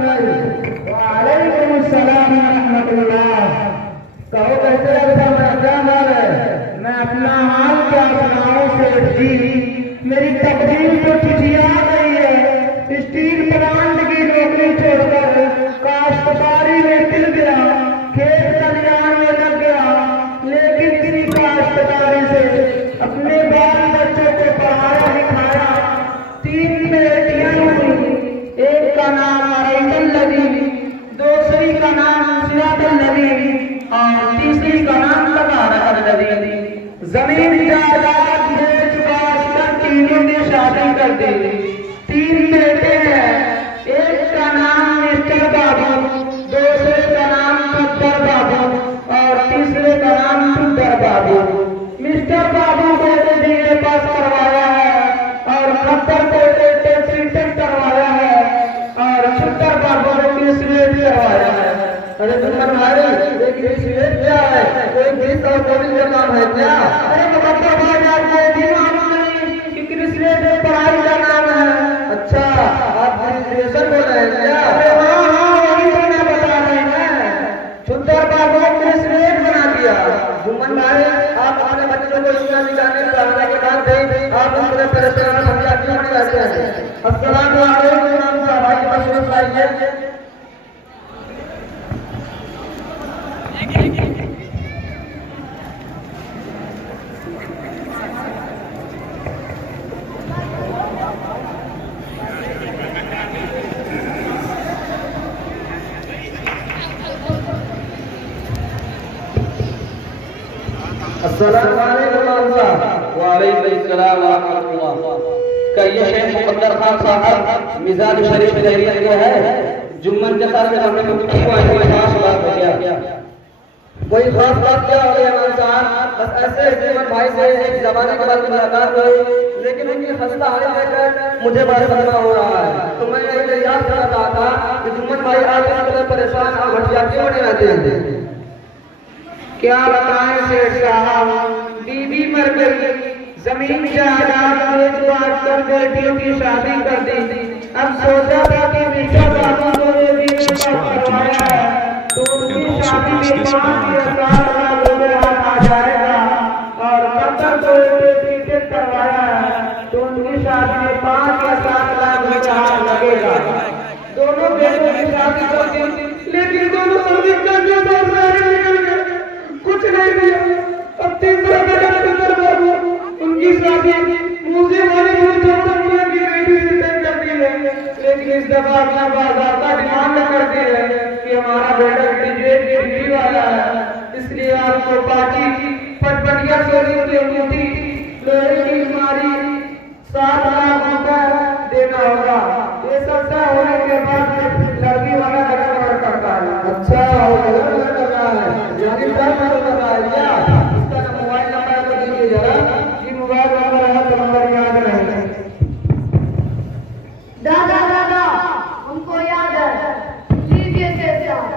वालेकुम अस्सलाम व रहमतुल्लाह। कहो कैसे क्या हाल है? मैं अपना हाल क्या सुनाऊं सेठ जी, मेरी तकदीर तो ठिठिया गई है। स्टील प्लांट की नौकरी छोड़कर काश्तकारी में दिल गया, खेत खलिहान में लग गया, लेकिन किसी काश्तकारी से अपने बाल बच्चों को पढ़ाया लिखाया। 3 बेटियां हुई, एक का नाम अरैदल लदी, दूसरी का नाम सिरादल लदी और तीसरी का नाम तबारकल लदी। जमीन जायदाद बेच बाच कर तीनों ने शादी कर दी। 3 बेटे हैं, एक का नाम मिस्टर बाबू, दूसरे का नाम पुत्र बाबू और तीसरे का नाम पुत्र बाबू। मिस्टर बाबू को BA पास करवाया है और पुत्र को टैक्सी टेस्ट करवाया है और पुत्र बाबू को ग्रेजुएट करवाया है। अरे तुम भाई एक ग्रेजुएट क्या है? कोई 20 और 24 का काम है क्या? अरे मुकद्दर भाई आपको भी मालूम नहीं कि ग्रेजुएट पढ़ाई का नाम है। अच्छा आप ग्रेजुएशन बोल रहे हैं क्या? अरे हाँ वही तो मैं बता रही है। सुंदर बाबू को ग्रेजुएट बना दिया। जुम्मन भाई आप अपने बच्चों को इस्लाम जाने पढ़ाने के बाद आप उनको परेशान समझा क्यों नहीं रहते हैं? अस्सलाम वालेकुम भाई तशरीफ लाइए। कहिए शेख मुकद्दर खान साहब मिजाज शरीफ खैरियत के है? जुम्मन के साथ हमने कोई खास बात हो गया? कोई खास बात क्या हो गया साहब? बस ऐसे जुम्मन भाई से एक जमाने के बाद मुलाकात हुई, लेकिन उनकी खस्ता हालत देखकर मुझे बड़ा सदमा हो रहा है। तो मैं ये याद करना चाहता कि जुम्मन भाई आप इस तरह परेशान और भटिया क्यों नहीं रहते हैं? क्या बताएं सेठ साहब, बीवी मर गई, जमीन जायदाद बेच बाच कर बेटियों की शादी कर दी। अब सोचा था कि मिस्टर बाबू को BA पास करवाया है तो उनकी शादी में 5 या 7 लाख रुपए हाथ आ जाएगा और पत्थर को टिकट करवाया है तो उनकी शादी में 5 या 7 लाख रुपए हाथ लगेगा। दोनों बेटों की शादी कर दी, लेकिन दोनों सर्विस करके कुछ नहीं दिया। अब तीसरा बेटा पुत्र बाबू, उनकी शादी मुझे वाली की बेटी से तय कर दी है, लेकिन इस दफा अपना बाज़ाब्ता डिमांड करती है कि हमारा बेटा ग्रेजुएट डिग्री वाला है, इसलिए आपको पार्टी पटपटिया सोनी की अंगूठी लोहे की बीमारी 7 लाख रुपए देना होगा। ये सब होने के बाद लड़की वाला कदम करता है। अच्छा कर रहा है, यानी कर रहा है क्या? इसका मोबाइल नंबर को दीजिए जरा। जी मोबाइल नंबर है तो नंबर याद नहीं। दादा दादा हमको याद है, लीजिए सेठ साहब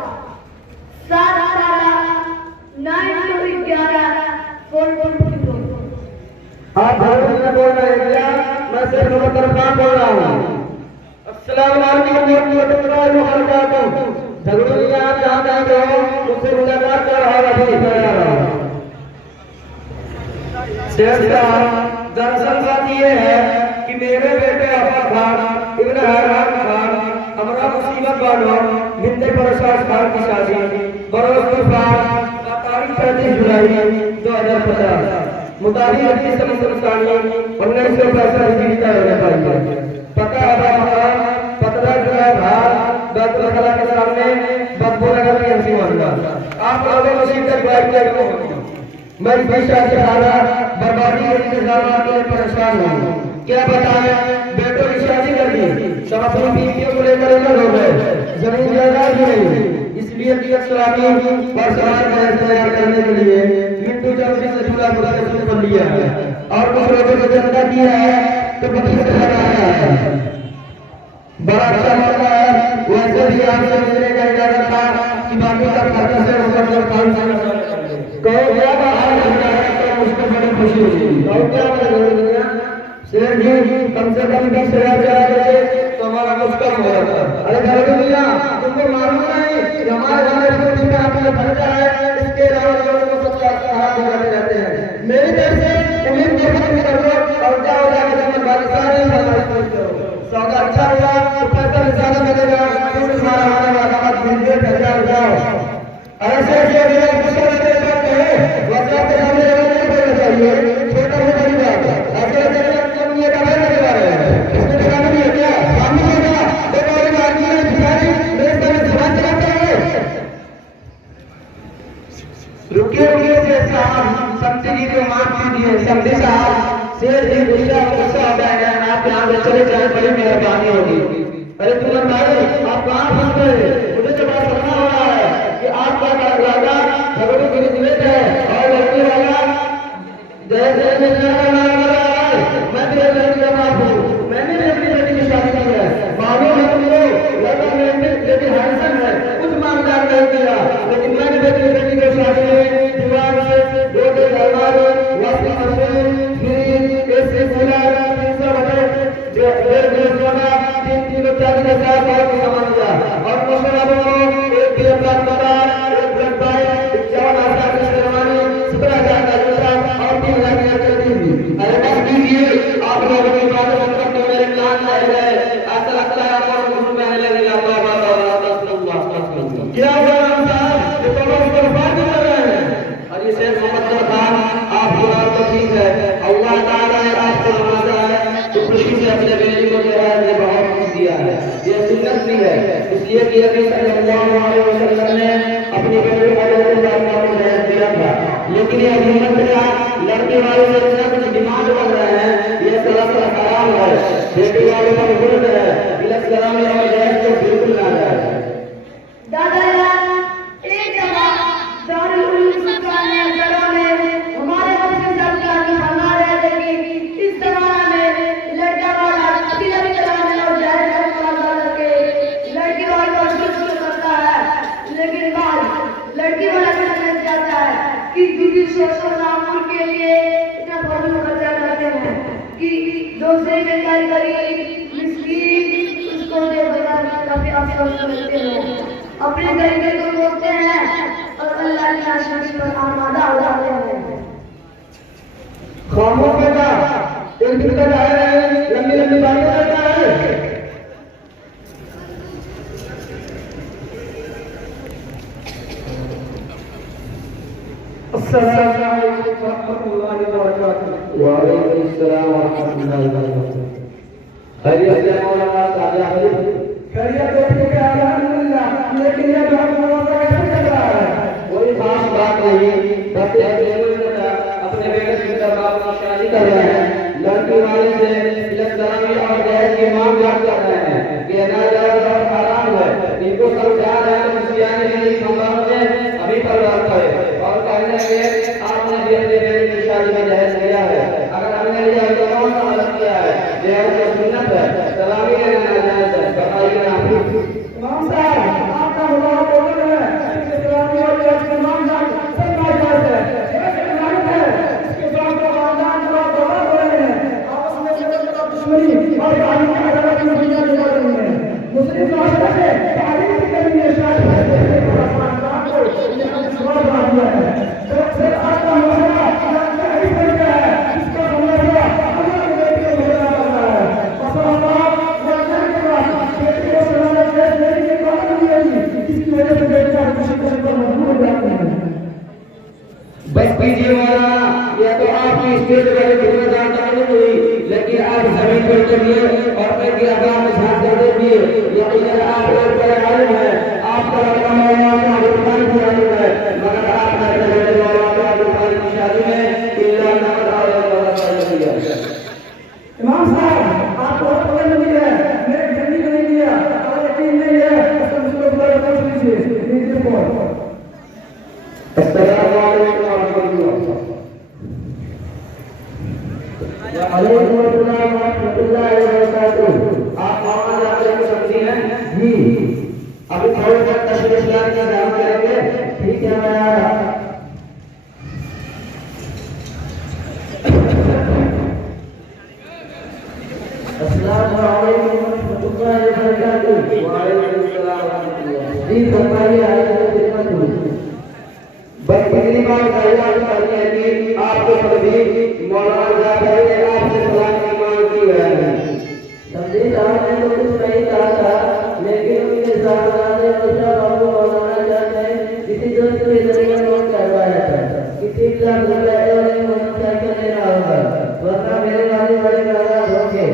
7/9/11 आप भरोसे में बोल रहे हैं क्या? मैं शेख मुकद्दर खान बोल रहा हूँ। अस्सलाम वालेकुम वरहमतुल्लाहि वबरकातुहू। झगड़िया आप जहाँ जाते हो मुझसे मुलाकात कर रहा है। शेख साहब दरअसल बात ये है कि मेरे बेटे अफा खान इब्न हैरान खान हमारा मुसीबत वालों बिंदे प्रसाद खान की शादी बरोज तूफान तारीख 35 जुलाई 2050 मुताबिक 1965 हिजरी का होना चाहिए। पता पतला जुलाई भार बैतुल खला के सामने बदबूनगर की अंसी मोहल्ला। आप लोगों को सीधे बाइक पे मैं पैसा से खाना बर्बादी के इंतजाम के लिए परेशान हूँ। क्या बताएं, बेटों की शादी कर दी, सब अपनी बीवियों को लेकर अलग हो गए, जमीन जायदाद भी नहीं, इसलिए इस्लामी और समाज का तैयार करने के लिए हिंदू जमसी से जुड़ा बुरा शुरू कर लिया है और कुछ लोगों को जनता किया है तो बकरी से लगाया है। बड़ा अच्छा मामला है। वैसे भी आपसे मिलने का इरादा था कि बाकी का खर्चा से मुकद्दर खान कहो क्या बात है, तो मुझको बड़ी खुशी हुई। और क्या शेर जी कम से कम 20,000 चला देते तो हमारा कुछ कम हो जाता। अरे भैया को मालूम नहीं कि हमारे घर में कोई का आपका खर्चा है, इसके अलावा लोगों को सबका हाथ दिखाते रहते हैं। मेरी तरफ से उम्मीद के खत्म कर दो और जाओ जाकर अपने बादशाह ने हमारी पूछ करो। सौदा अच्छा हुआ तो पैसा ज्यादा मिलेगा, क्योंकि हमारा आने वाला बात मिलते खर्चा हो जाओ। ऐसे ऐसे गुस्सा करते हैं वजह से हमें नहीं बोलना चाहिए, छोटा मोटा नहीं बात ऐसे ऐसे ये का है मेरे बारे में इसमें दिखाना नहीं है क्या सामने से क्या देखो एक आदमी ने भिखारी मेरे सामने जबान चलाता है। रुकिए रुकिए शेर साहब, समझी जी को माफ कीजिए। समझी साहब, शेर जी गुस्सा गुस्सा हो जाएगा, आप यहाँ से चले जाए, बड़ी मेहरबानी होगी। अरे तुम भाई आप कहाँ फंस गए? मुझे तो बड़ा समझना हो रहा है कि आपका लड़का झगड़ों के जीवित है और लड़की वाला जैसे मैं भी लड़की का बाप हूँ, मैंने भी अपनी बेटी की शादी की है। मालूम है तुमको लड़का मेरी बेटी हैंडसम है, कुछ मांगदार नहीं किया, लेकिन मैंने बेटी की शादी में दीवार से दो दरबार washing machine fridge AC cooler 300 चार के साथ और सामान दिया और मशवरा को एक भी अपराध बता एक ब्लड बाइक 51,000 की शेरवानी 17,000 का जूता और 3,000 की चलती। अरे बस कीजिए, आप लोगों की बात सुनकर तो मेरे कान रह गए, ऐसा लगता है आप गुरु कहने लगे क्या हुआ साहब, ये तो लोग बर्बाद कर रहे हैं। और ये शेर मोहम्मद खान आपकी बात तो ठीक है, अल्लाह ताला ने आपको नवाजा है तो खुशी से अपने बेटी को जो है बहुत कुछ दिया है, ये सुन्नत भी है। इसलिए कि नबी सल्लल्लाहु अलैहि वसल्लम ने अपनी बेटी को दहेज दिया था, लेकिन ये हुकूमत का लड़के वालों से इतना कुछ डिमांड कर रहे हैं, ये सरासर हराम है, बेटी वालों पर जुल्म है, इलाज कराने और दहेज को बिल्कुल ना जाए। दादा यार, एक दफा दारुल सुल्तान अजरा में हमारे मुस्लिम सरकार की हमारे रहते कि इस जमाने में लड़का वाला अकेला भी चलाने और जायज करके लड़की वाले को जुल्म करता है, लेकिन बाद लड़की वाला भी समझ जाता है कि दूसरी सोच और नामुर के लिए इतना फालतू खर्चा करते हैं कि दूसरे में गरीब मिस्कीन उसको देखकर काफी अफसोस करते हैं, अपने तरीके को रोकते हैं और अल्लाह की नाशनामी पर आमादा हो जाते हैं। खामोश बेटा, एक दिन तक आए रहे, लंबी लंबी बातें करता है। अस्सलाम वालेकुम रहमतुल्लाहि व बरकातुहू। वालेकुम अस्सलाम व रहमतुल्लाहि व बरकातुहू। खैरियत है मौलाना साहब? खैरियत तो ठीक है अल्हम्दुलिल्लाह, लेकिन ये बात मौलाना कैसे चल रहा है? कोई खास बात नहीं, बस अपने बेटे की दरबार में शादी कर रहे हैं, लड़की वाले से इलाज और दहेज की मांग कर रहे हैं कि नाजायज और हराम है, इनको समझा रहे हैं तो सियाने नहीं संभाल में अभी परवाह करे और कहने लगे आपने भी अपने बेटे की शादी में दहेज लिया है, अगर हमने लिया है तो कौन सा गलत किया है? दहेज तो सुन्नत है, सलामी है नाजायज है, बताइए आप। इमाम साहब आपका हुआ बोल रहे हैं कि सलामी और दहेज की मांग सब नाजायज है, ये गलत है, इसके साथ तो खानदान पूरा तबाह हो रहे हैं, आपस में दुश्मनी और गाली की अदालत में दुनिया में बढ़ रही है। मुस्लिम समाज में तारीफ की कमी है, शायद खानदान को यहाँ सवाल बना दिया है, तो फिर आपका मसला नहीं बन गया है, इसका मसला हमारे बेटे को बना रहा है। मसला बेटी को सलाह देने की बात नहीं है, इसकी वजह से बेटा किसी को मजबूर हो जाते हैं। बस कीजिए वाला, या तो आपकी स्टेज वाले जिम्मेदार नहीं हुई, लेकिन आप जमीन पर चलिए और मैं की आवाज में साथ दे दिए, या इधर आप लोग बड़े आलम है, आपका लड़का मौलाना रुपानी की आलम है, मगर आप मेरे बेटे मौलाना रुपानी की शादी में इल्ला नमक और दिया। इमाम साहब आप बहुत बड़े नबी है, मेरे जल्दी नहीं दिया और यकीन नहीं है तो मुझे बड़ा पूछ लीजिए फोन। अस्सलाम वालेकुम व रहमतुल्लाह। वालेकुम अस्सलाम व रहमतुल्लाहि व बरकातुहू। आप मौलाना जाकर को समझी हैं जी? अभी थोड़ी देर तशरीफ लाने का ध्यान करेंगे, ठीक है मैं आ रहा। अस्सलाम वालेकुम व रहमतुल्लाहि व बरकातुहू। वालेकुम अस्सलाम जी फरमाइए, आपको खिदमत हूँ। बस पिछली बार दरियात करते हैं कि आपको कभी मौलाना जाकर ने आपसे सलाह की मांग की है। समझी साहब ने तो कुछ नहीं कहा था, लेकिन उनके साथ बाबू मौलाना जान ने किसी दोस्त के जरिए लोन करवाया था कि 3 लाख रुपए और मोटरसाइकिल लेना होगा, वरना मेरे वाले बड़े नाराज होंगे।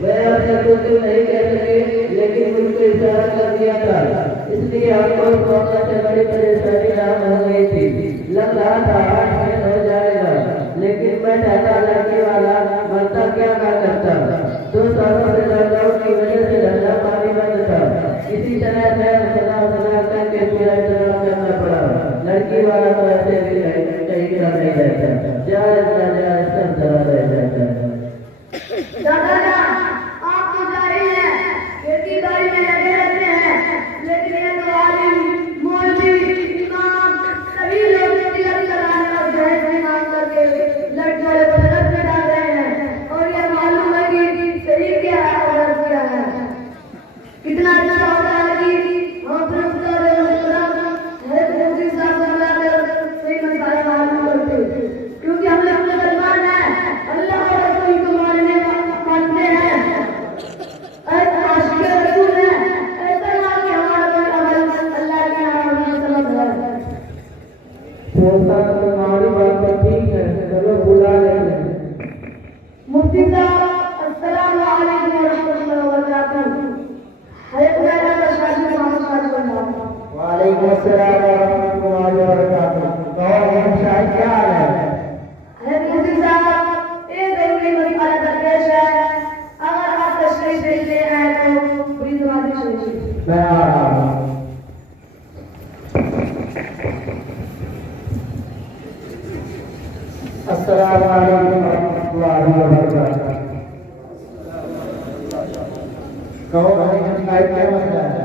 वह आपसे कुछ नहीं कह सके, लेकिन मुझको इशारा कर दिया था, इसलिए आपको मौका से बड़ी परेशानी आम हो गई थी। लग रहा था 8 महीने हो जाएगा, लेकिन मैं ठहरा लड़की वाला मरता क्या ना करता। 2 सालों से लॉकडाउन की वजह से धंधा पानी बंद था, इसी तरह मैं सना करके पूरा इंतजाम करना पड़ा। लड़की वाला तो ऐसे भी कहीं का नहीं रहता, जाए सब तरह रह जाता है। दादा आप तो जाहिल हैं, खेती बाड़ी में लगे रहते हैं, लेकिन ये तो आलिम, मौलवी, इमाम सभी लोग तिलक कराने और दहेज की मांग करके लड़कियों को जन्नत में डाल रहे हैं, और ये मालूम है कि सही क्या है और गलत क्या है। कितना अच्छा होता है कि हम सही मसाले मालूम करते, क्योंकि हम लोग मुसलमान हैं, अल्लाह और रसूल को मानते हैं, आशिक़ रसूल हैं, ऐसा ना कि हमारा अमल अल्लाह के नाम में समझ है। होता तुम्हारी बात तो ठीक है, चलो बुला लेंगे। मुफ्ती साहब अस्सलाम वालेकुम व रहमतुल्लाहि व बरकातहू। हज़रत मौलाना बशार मोहम्मद साहब वालेकुम अस्सलाम व रहमतुल्लाहि व बरकातहू। कहो शायद क्या हाल है? हज़रत मुफ्ती साहब एक जरूरी मसला दरपेश है, अगर आप तशरीफ ले आए तो पूरी जवाब दीजिए। मैं आ रहा हूँ। अस्सलाम वालेकुम व रहमतुल्लाहि व बरकातहू। कहो भाई शिकायत क्या मसला है?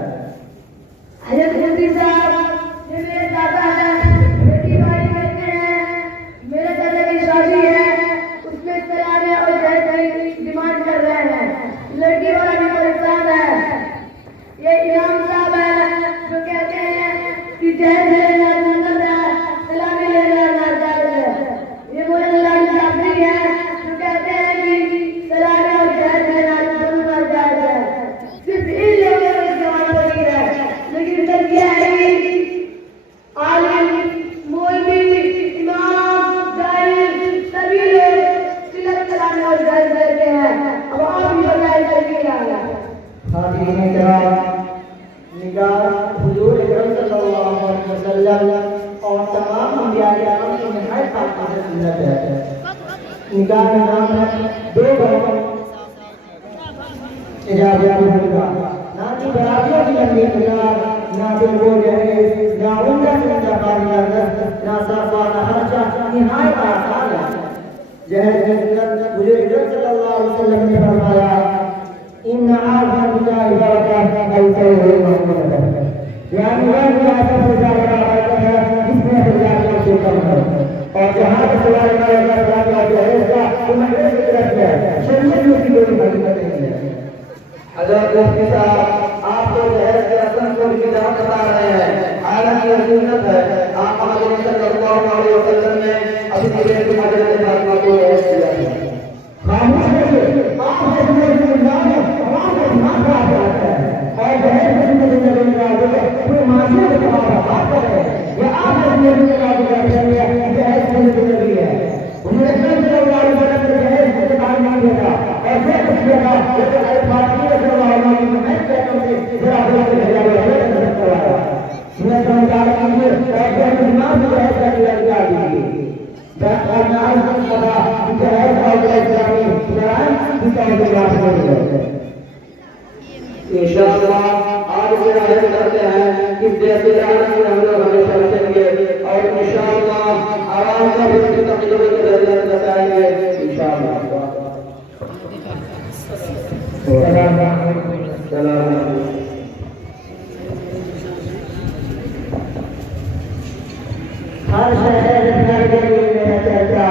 हज़रत मुफ्ती साहब ये मेरे दादा हैं, खेती बाड़ी करते हैं, मेरे दादा की शादी है, उसमें चलाने और दहेज की डिमांड कर रहे हैं। लड़की वाला भी परेशान है। ये इमाम साहब है जो कहते हैं कि दहेज लेना सुन्नत है, सलामी लेना नाजायज है। ये मोहल्ला जाफरी है जो कहते हैं कि सलामी और दहेज लेना दोनों नाजायज है। सिर्फ इन लोगों की जवान बनी है, लेकिन सच क्या है कि आलिम, मौलवी, इमाम, जाहिल सभी लोग तिलक कराने और दहेज देते हैं। अब आप ही बताइए सही क्या है? हाज़रीन किराम, निगाह हुजूर अकरम सल्लल्लाहु अलैहि वसल्लम और तमाम अंबिया किराम की निहायत पाक सुन्नत है। निगाह का नाम है 2 बार इजाज़त होगा, ना कि बराबरियों की लंबी कतार, ना बिल्कुल जहेज, ना उनका सुंदर बारियां, ना साफा ना हर्चा, निहायत आसान है। जहेज की सुन्नत हुजूर अकरम सल्लल्लाहु अलैहि वसल्लम ने फरमाया, इन आज़म का इबादत ऐसे ही मोहम्मद है, यानी वह इबादत से ज़्यादा है जिसमें इजाज़त से कम है। और जहाँ पर सवाल का जहेज का उम्र की तरफ है, शरीयत में की कोई हकीकत नहीं है। हज़रत मुफ्ती साहब, आप तो दहेज के असल को भी जहाँ बता रहे हैं, हालांकि यह सुन्नत है। आप हज़रत सल्लल्लाहु अलैहि वसल्लम ने अपनी बेटी की हज़रत फातिमा को दहेज दिया था। खामोश रहिए, आप अपने जिम्मेदार हैं, आवाम का दिमाग खराब होता है और दहेज की जिम्मेदारी का कोई मासूम का बात कर रहे हैं या आप अपने जिम्मेदार को रख रहे हैं, दहेज की जिम्मेदारी है। उन्होंने कल से दहेज के बारे में देखा और फिर कुछ देखा, जैसे हज़रत फातिमा रज़ियल्लाहु अन्हा की मैं कहता हूँ कि जरा बोल के भेजा गया है करवाया। मैं समझदार कीजिए और फिर दिमाग में दहेज का दिया दीजिए। और मैं आज तक पता कि दहेज का इस्लामी कुरान इसका इतिहास नहीं है। इंशाअल्लाह आज से आयत करते हैं कि जैसे रानी हम लोग हमेशा रखेंगे और इंशाअल्लाह आवाम का भी तकलीफ के दर्जा में बताएंगे इंशाअल्लाह। सलाम हर शहर में चर्चा